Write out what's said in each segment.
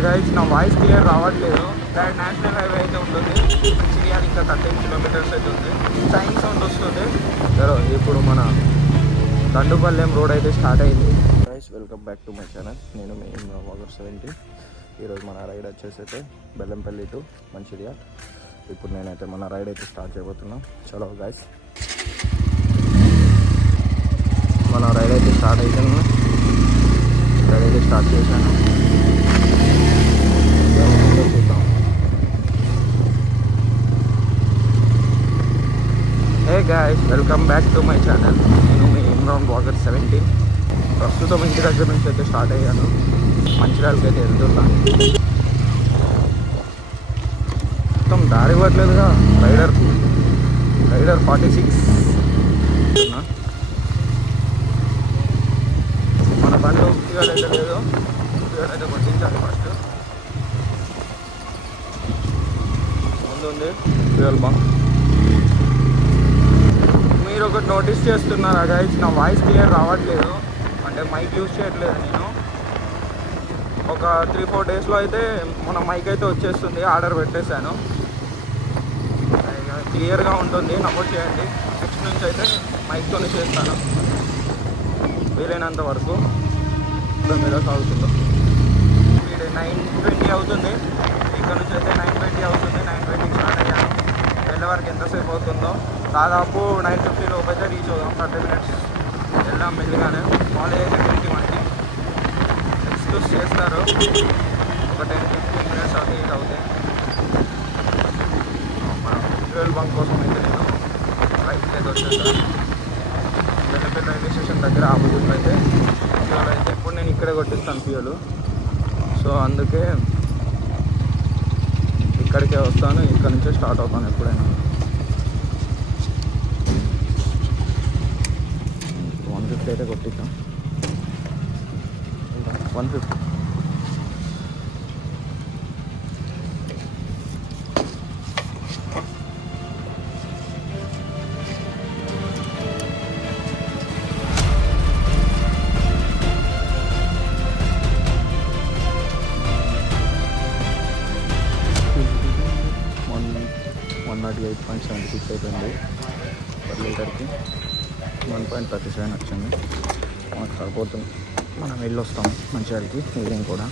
Guys నా voice clear రావట్లేదు. Direct national highway అయితే ఉంటుంది. సిరియాది ఇంకా 13 కిలోమీటర్స్ అయితే ఉంది. సైన్ సౌండ్ వస్తుంది. ఇప్పుడు మన దండుపల్లెం రోడ్ అయితే స్టార్ట్ అయింది. Guys welcome back to my channel. నేను మీ ఆగస్ట్ 17. ఈరోజు మన రైడ్ వచ్చేసి అయితే బెల్లంపల్లి టు మంచిర్యాల. ఇప్పుడు నేనైతే మన రైడ్ అయితే స్టార్ట్ చేయబోతున్నాను. చలో గైస్ మన రైడ్ అయితే స్టార్ట్ అవుతాను. రైడ్ అయితే స్టార్ట్ చేశాను. Hey guys welcome back to my channel. నేను మీ ఇమ్రాన్ బ్లాగర్ 17. ప్రస్తుతం ఇంటి దగ్గర నుంచి అయితే స్టార్ట్ అయ్యాను. మంచిర్యాలకి అయితే వెళ్తున్నా. మొత్తం దారి ఇవ్వట్లేదుగా. రైడర్ 46 మన బండి ఉప్పిగాడు అయితే లేదు. ఉప్పిగాడు అయితే కొట్టించాలి. ఫస్ట్ ముందు ఉంది ఫ్యూయల్ బంక్. మీరు ఒకటి నోటీస్ చేస్తున్నారా గైస్, నా వాయిస్ క్లియర్ రావట్లేదు. అంటే మైక్ యూజ్ చేయట్లేదు నేను. ఒక 3-4 డేస్లో అయితే మన మైక్ అయితే వచ్చేస్తుంది. ఆర్డర్ పెట్టేశాను. క్లియర్గా ఉంటుంది, నమోదు చేయండి. నెక్స్ట్ నుంచి అయితే మైక్తోనే చేస్తాను వీలైనంత వరకు. మీద సాగుతుందో 9:20 అవుతుంది. ఇక్కడ నుంచి అయితే 9:20 అవుతుంది. 9:20 స్టార్ట్ అయ్యాను. వెళ్ళే వరకు ఎంతసేపు అవుతుందో దాదాపు 9:50 లోపు అయితే రీచ్ అవుదాం. 30 minutes వెళ్దాం మెల్లిగానే. కాలేజ్ అయితే 20 మనకి ఎక్స్క్యూజ్ చేస్తారు. ఒక 10-15 minutes అటు ఇటు అవుతాయి. మన ఫ్యూయల్ బంక్ కోసం అయితే నేను రైట్ అయితే వచ్చేసాను. బెల్లంపల్లి రైల్వే స్టేషన్ దగ్గర ఆపోజిట్లో అయితే ఫ్యూయల్ అయితే ఇప్పుడు నేను ఇక్కడే కొట్టిస్తాను ఫ్యూయల్. సో అందుకే ఇక్కడికే వస్తాను. ఇక్కడ నుంచే స్టార్ట్ అవుతాను ఎప్పుడైనా. 150 అయితే కొట్టిద్దాం. 150 108.76 అయిపోయింది పర్ లీటర్కి. 1.37 వచ్చింది. మనకు సరిపోతుంది. మనం వెళ్ళి వస్తాం మంచిర్యాలకి ఈవినింగ్ కూడా.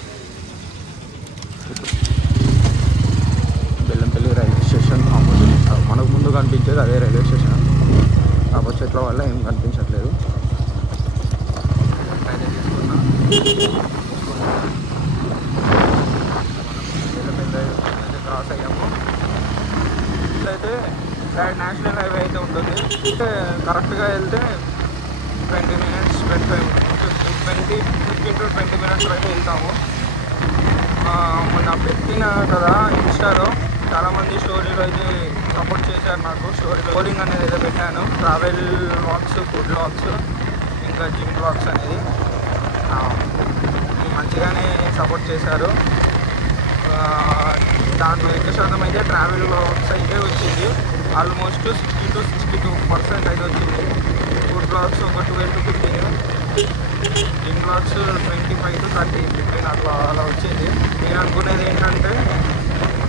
Bellampalli railway station opposite. మనకు ముందు కనిపించేది అదే రైల్వే స్టేషన్. కాకపోతే చెట్ల వల్ల ఏం కనిపించట్లేదు. అయితే తీసుకున్నా. బెల్లంపల్లి అయితే క్రాస్ అయ్యాము. అయితే డైరెక్ట్ నేషనల్ హైవే అయితే ఉంటుంది. అంటే కరెక్ట్గా వెళ్తే 20 minutes 15 to 20 minutes అయితే వెళ్తాము. మొన్న పెట్టిన కదా ఇన్స్టాలో చాలామంది స్టోరీలో అయితే సపోర్ట్ చేశారు నాకు. స్టోరింగ్ అనేది అయితే పెట్టాను. ట్రావెల్ వ్లాగ్స్, ఫుడ్ వ్లాగ్స్, ఇంకా జిమ్ వ్లాగ్స్ అనేది మంచిగానే సపోర్ట్ చేశారు. దాంట్లో ఎక్కువ శాతం అయితే ట్రావెల్ వ్లాగ్స్ అయితే వచ్చింది. ఆల్మోస్ట్ 60 to 62% అయితే వచ్చింది. ఫుడ్ బ్లాగ్స్ ఒక 12 to 15, జిమ్ బ్లాగ్స్ 25 to 30, 15 అలా వచ్చింది. నేను అనుకునేది ఏంటంటే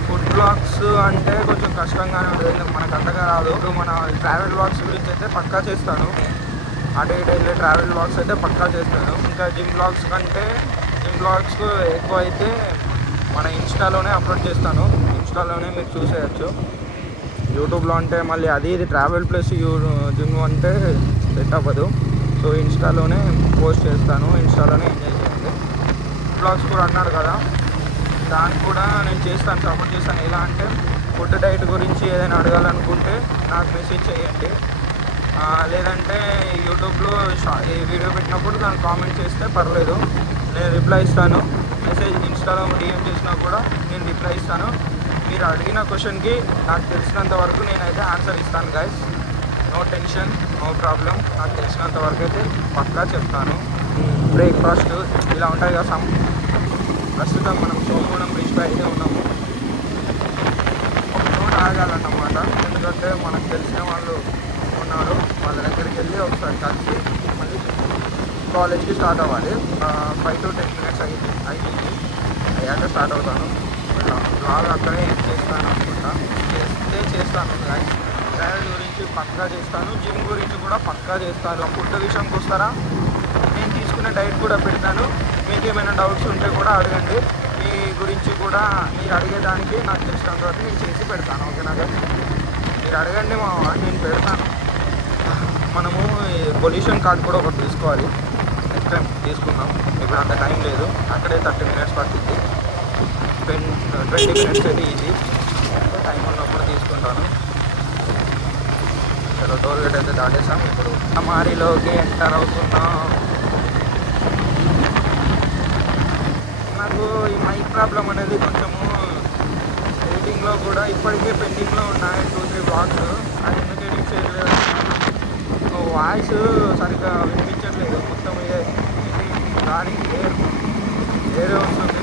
ఫుడ్ బ్లాగ్స్ అంటే కొంచెం కష్టంగానే ఉంటుంది, మనకు అంతగా రాదు. మన ట్రావెల్ బ్లాగ్స్ గురించి అయితే పక్కా చేస్తాను. అటు ఇటు వెళ్ళే ట్రావెల్ బ్లాగ్స్ అయితే పక్కా చేస్తాను. ఇంకా జిమ్ బ్లాగ్స్ కంటే జిమ్ బ్లాగ్స్ ఎక్కువ అయితే మన ఇన్స్టాలోనే అప్లోడ్ చేస్తాను. ఇన్స్టాలోనే మీరు చూసేయచ్చు. యూట్యూబ్లో అంటే మళ్ళీ అది ఇది ట్రావెల్ ప్లస్ జిమ్ అంటే సెట్ అవ్వదు. సో ఇన్స్టాలోనే పోస్ట్ చేస్తాను. ఇన్స్టాలోనే ఎంజాయ్ చేయండి. బ్లాగ్స్ కూడా అన్నారు కదా, దాన్ని కూడా నేను చేస్తాను, సపోర్ట్ చేస్తాను. ఎలా అంటే ఫుడ్ డైట్ గురించి ఏదైనా అడగాలనుకుంటే నాకు మెసేజ్ చేయండి. లేదంటే యూట్యూబ్లో ఈ వీడియో పెట్టినప్పుడు దాన్ని కామెంట్ చేస్తే పర్లేదు, నేను రిప్లై ఇస్తాను. మెసేజ్ ఇన్స్టాలో డిఎం చేసినా కూడా నేను రిప్లై ఇస్తాను. మీరు అడిగిన క్వశ్చన్కి నాకు తెలిసినంత వరకు నేనైతే ఆన్సర్ ఇస్తాను guys. No tension, no problem. నాకు తెలిసినంత వరకు అయితే పక్కా చెప్తాను. బ్రేక్ఫాస్ట్ ఇలా ఉంటాయి కదా. ప్రస్తుతం మనం సోమగూడెం బ్రిడ్జ్పై అయితే ఉన్నాము. ఒక చోట ఆగాలన్నమాట. ఎందుకంటే మనకు తెలిసిన వాళ్ళు ఉన్నారు. వాళ్ళ దగ్గరికి వెళ్ళి ఒకసారి కలిసి మళ్ళీ కాలేజ్కి స్టార్ట్ అవ్వాలి. 5 to 10 minutes అయింది. అయ్యాక స్టార్ట్ అవుతాను. బ్లాగ్ అక్కడే ఏం చేస్తాను అనుకుంటా, చేస్తాను గాయస్. ట్రావెల్ గురించి పక్కా చేస్తాను, జిమ్ గురించి కూడా పక్కా చేస్తాను. ఫుడ్ విషయంకి వస్తారా, నేను తీసుకునే డైట్ కూడా పెడతాను. మీకు ఏమైనా డౌట్స్ ఉంటే కూడా అడగండి. మీ గురించి కూడా మీరు అడిగేదానికి నాకు తెలిసినంత వరకు నేను చేసి పెడతాను. ఓకేనా గాయస్, మీరు అడగండి, నేను పెడతాను. మనము పొల్యూషన్ కార్డ్ కూడా ఒకటి తీసుకోవాలి. నెక్స్ట్ టైం తీసుకుందాం, ఇప్పుడు అంత టైం లేదు. అక్కడే 30 minutes పడుతుంది, 20 minutes అయితే ఈజీ. టైం ఉన్నప్పుడు తీసుకుంటాను. చలో టోల్ గేట్ అయితే దాటేసాం. ఇప్పుడు అమారిలోకి ఎంటర్ అవుతున్నాం. నాకు ఈ మైక్ ప్రాబ్లం అనేది కొంచెము ఎడిటింగ్లో కూడా ఇప్పటికే పెండింగ్లో ఉన్నాయి 2-3 బ్లాగ్స్. అది ఎందుకు ఎడిట్ చేయలేదు, వాయిస్ సరిగ్గా వినిపించట్లేదు. మొత్తం దాని వేరే వస్తుంది.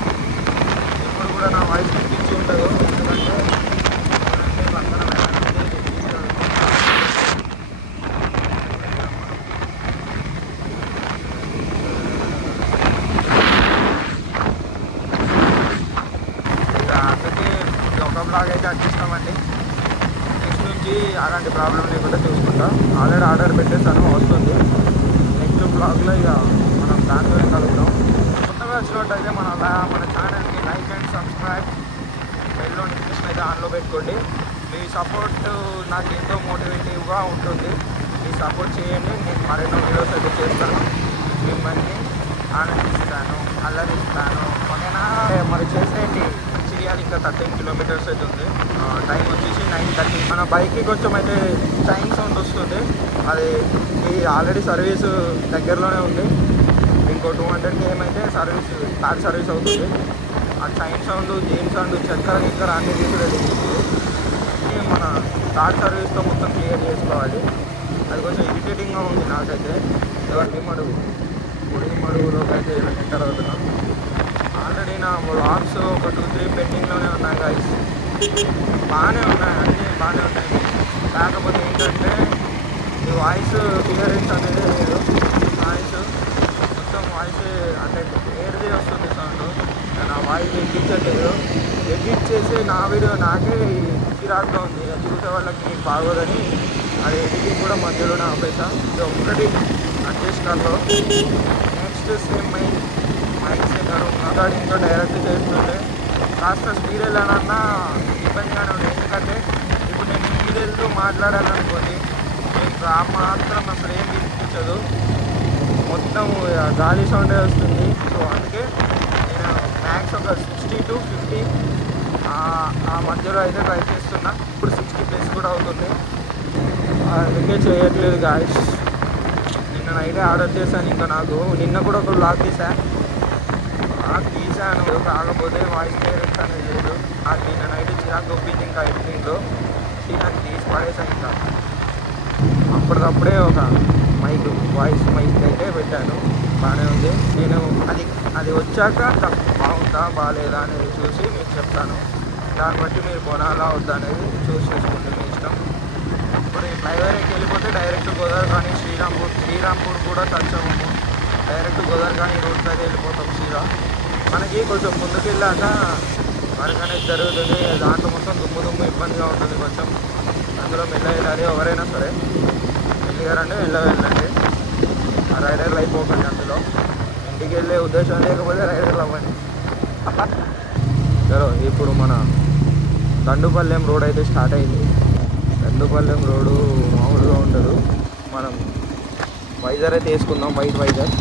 ఇప్పుడు కూడా నా వాయిస్ వినిపించి ఉండదు, ఎందుకంటే పక్కన ఒక బ్లాగ్ అయితే అడ్జిస్తామండి. నెక్స్ట్ నుంచి అలాంటి ప్రాబ్లం లేకుండా చూసుకుంటా. ఆర్డర్ పెట్టేస్తాను, వస్తుంది. నెక్స్ట్ బ్లాగ్లో ఇక మనం దాంట్లోనే కలుగుతాం. కొత్తగా వచ్చినట్టయితే మన ఛానల్ని like and subscribe, bell notification అయితే ఆన్లో పెట్టుకోండి. మీ సపోర్ట్ నాకు ఎంతో మోటివేటివ్గా ఉంటుంది. మీ సపోర్ట్ చేయండి, నేను మరెన్నో వీడియోస్ అయితే చేస్తాను. మిమ్మల్ని ఆనందిస్తాను, అల్లరిస్తాను. ఓకేనా, మరి చేసేయండి. చేయాలి. ఇంకా 13 kilometers అయితే ఉంది. టైం వచ్చేసి 9:30. మన బైక్కి కొంచెం అయితే చైన్ సౌండ్ వస్తుంది. అది ఆల్రెడీ సర్వీస్ దగ్గరలోనే ఉంది. ఇంకో 200 km అయితే కార్ సర్వీస్ అవుతుంది. ఆ చైన్ సౌండ్, జైన్ సౌండ్, చక్కర అన్ని తీసుకురేది. మన కార్ సర్వీస్తో మొత్తం క్లియర్ చేసుకోవాలి. అది కొంచెం ఇరిటేటింగ్గా ఉంది నాకైతే. ఎవరికి మడుగులోకి అయితే ఎంటర్ అవుతున్నాం. ఆల్రెడీ నా వ్లాగ్స్ ఒక 2-3 పెండింగ్లోనే ఉన్నాయి గాయస్. బాగానే ఉన్నాయి, అన్నీ బాగానే ఉన్నాయి. కాకపోతే ఏంటంటే ఈ వాయిస్ క్లియరెన్స్ అనేది లేదు. మొత్తం వాయిస్ అంటే ఏరిది వస్తుంది సౌండ్. నేను ఆ వాయిస్ ఎక్కించట్లేదు. ఎడిట్ చేసి నా వీడియో నాకే చిరాకుగా ఉంది. చూసే వాళ్ళకి బాగోదని అది ఎడిటింగ్ కూడా మధ్యలోనే ఆపేసా. ఇది ఒక్కటి అడ్జస్టర్లో. నెక్స్ట్ సేమ్ మైక్ సెంటర్ రికార్డింగ్తో డైరెక్ట్ చేస్తుంటే కాస్త స్పీడ్ వెళ్ళాలన్నా ఇబ్బందిగానే ఉంది. ఎందుకంటే ఇప్పుడు నేను స్పీడ్ వెళ్తూ మాట్లాడాలనుకోండి, మీకు ఆ మాత్రం అసలు ఏం వినిపించదు, మొత్తం గాలి సౌండే వస్తుంది. సో అందుకే నేను మ్యాక్స్ ఒక 60 to 50 ఆ మధ్యలో అయితే ట్రై చేస్తున్నా. ఇప్పుడు 60+ కూడా అవుతుంది. అందుకే చేయట్లేదు గాయస్. నిన్న నైటే ఆర్డర్ చేశాను. ఇంకా నాకు నిన్న కూడా ఒక బ్లాగ్ తీశాను. కాకపోతే వాయిస్ క్లియరెన్స్ అనేది లేదు. నాకు నిన్న నైట్ చిరాకు ఒప్పింది. ఇంకా ఎడిటింగ్లో నాకు తీసి పడేసాను. ఇంకా అప్పటికప్పుడే ఒక వాయిస్ మైక్ అయితే పెట్టాను. బాగానే ఉంది. నేను అది వచ్చాక బాగుందా బాగాలేదా అనేది చూసి మీకు చెప్తాను. దాన్ని బట్టి మీరు కొనాలా వద్దా అనేది చూసుకోండి, మీ ఇష్టం. ఇప్పుడు ఫ్లైఓవర్కి వెళ్ళిపోతే డైరెక్ట్ గోదావరి, శ్రీరాంపూర్ కూడా టచ్ అవ్వము. డైరెక్ట్ గోదావరి రోడ్ అయితే వెళ్ళిపోతాం సీదా. మనకి కొంచెం ముందుకు వెళ్ళాక వర్క్ అనేది జరుగుతుంది. దాంట్లో మొత్తం దుమ్ము ఇబ్బందిగా ఉంటుంది కొంచెం. అందులో మెల్ల వెళ్ళాలి. ఎవరైనా సరే వెళ్ళారంటే వెళ్ళండి. ఆ రైడర్లు అయిపోకండి. అందులో ఇంటికి వెళ్ళే ఉద్దేశం లేకపోతే రైడర్లు అవ్వండి. చలో ఇప్పుడు మన దండుపల్లెం రోడ్ అయితే స్టార్ట్ అయింది. దండుపల్లెం రోడ్డు మామూలుగా ఉండదు. మనం వైజర్ అయితే వేసుకుందాం, వైట్ వైజర్.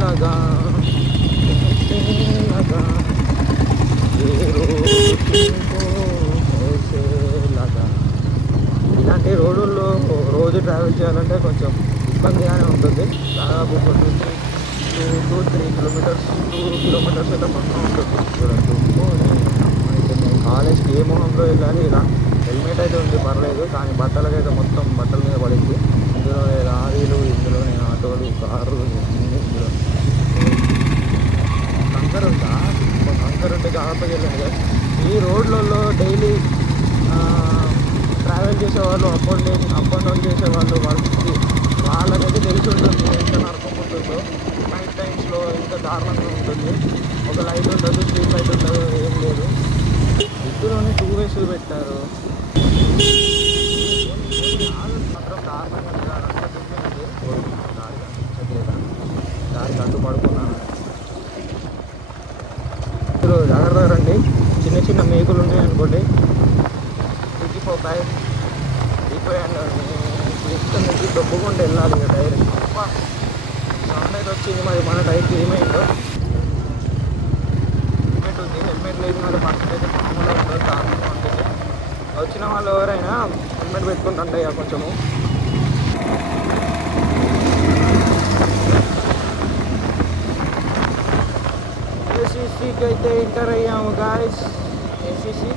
लगा ఇలాంటి రోడ్డుల్లో రోజు ట్రావెల్ చేయాలంటే కొంచెం ఇబ్బందిగానే ఉంటుంది. దాదాపు కొన్ని 2-3 kilometers 2 kilometers అయితే మొత్తం ఉంటుంది. చూడండి, నేను కాలేజ్కి ఏ మొహంలో వెళ్ళాలి. ఇలా హెల్మెట్ అయితే ఉంది, పర్లేదు. కానీ బట్టలకైతే మొత్తం బట్టల మీద పడింది. ఇందులో లారీలు, ఇందులోనే ఆటోలు, కార్లు, ఇందులో కంకర్ ఉందా? కంకర్ ఉంటే జాగ్రత్తగా వెళ్ళండి కదా. ఈ రోడ్లలో డైలీ ట్రావెల్ చేసేవాళ్ళు, అప్ అండ్ డౌన్ చేసేవాళ్ళు, వాళ్ళకైతే తెలిసి ఉంటుంది ఎంత నరకం ఉంటుందో. నైట్ టైమ్స్లో ఇంకా ఒక లైట్ ఉండదు, స్ట్రీట్ లైట్ ఉండదు, ఏం లేదు. ఇందులోనే 2 వేస్ పెట్టారు. మాత్రం దారికి అడ్డు పడుకున్నాను. ఇందులో జాగ్రత్తగా రండి, చిన్న చిన్న మేకులు ఉన్నాయి అనుకోండి, ఎక్కిపోతాయి. అయిపోయాను ఇక్కడ నుంచి దొబ్బకుండా వెళ్ళాలి ఇక డైరెక్ట్. సౌండ్ అయితే వచ్చింది, మరి మన టైర్కి ఏమైందో. హెల్మెట్ ఉంది, హెల్మెట్ లేని వాళ్ళ పరిస్థితి అయితే మామూలుగా ఉండదు, దారుణంగా ఉంటుంది. వచ్చిన వాళ్ళు ఎవరైనా హెల్మెట్ పెట్టుకుంటుంటే ఇక కొంచెము. ఏసీసీకి అయితే ఎంటర్ అయ్యాము గాయస్. ఏసీసీ